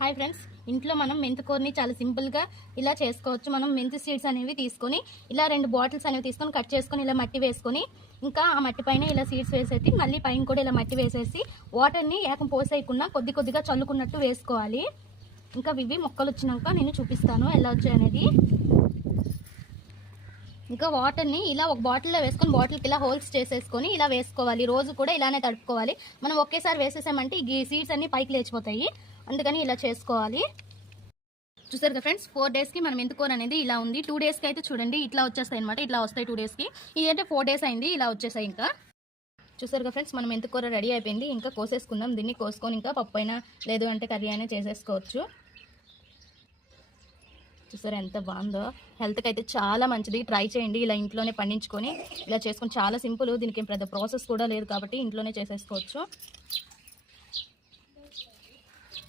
Hi friends, ఇంట్లో మనం మెంతికూరని చాలా సింపుల్గా ఇలా చేసుకోవచ్చు. మనం మెంతి సీడ్స్ అనేవి తీసుకొని ఇలా 2 బాటిల్స్ అనేవి తీసుకొని కట్ చేసుకొని ఇలా మట్టి వేసుకొని ఇంకా ఆ మట్టి పైన ఇలా సీడ్స్ వేసేసి మళ్ళీ పైన కూడా ఇలా మట్టి వేసేసి వాటర్ని ఏకం పోసేయకుండా కొద్ది కొద్దిగా చల్లుకున్నట్టు వేసుకోవాలి. ఇంకా ఇవి మొక్కలు వచ్చినాక నేను చూపిస్తాను ఎలా వచ్చాయనేది. ఇంకా వాటర్ని ఇలా ఒక బాటిల్లో వేసుకొని బాటిల్కి ఇలా హోల్స్ చేసేసుకొని ఇలా వేసుకోవాలి. రోజు కూడా ఇలానే తడుపుకోవాలి. మనం ఒకేసారి వేసేసామంటే ఈ సీడ్స్ అన్ని పైకి లేచిపోతాయి, అందుకని ఇలా చేసుకోవాలి. చూసారు కదా ఫ్రెండ్స్, 4 డేస్కి మనం మెంతికూర అనేది ఇలా ఉంది. 2 డేస్కి అయితే చూడండి ఇట్లా వచ్చేస్తాయి అనమాట. ఇట్లా వస్తాయి 2 డేస్కి. ఇదంటే 4 డేస్ అయింది, ఇలా వచ్చేసాయి. ఇంకా చూసారు కదా ఫ్రెండ్స్, మనం మెంతికూర రెడీ అయిపోయింది. ఇంకా కోసేసుకుందాం. దీన్ని కోసుకొని ఇంకా పప్పు అయినా లేదు అంటే కర్రీ అయినా చేసేసుకోవచ్చు. చూసారా ఎంత బాగుందో. హెల్త్కి అయితే చాలా మంచిది. ట్రై చేయండి, ఇలా ఇంట్లోనే పండించుకొని ఇలా చేసుకొని. చాలా సింపుల్, దీనికి ఏం పెద్ద ప్రాసెస్ కూడా లేదు కాబట్టి ఇంట్లోనే చేసేసుకోవచ్చు.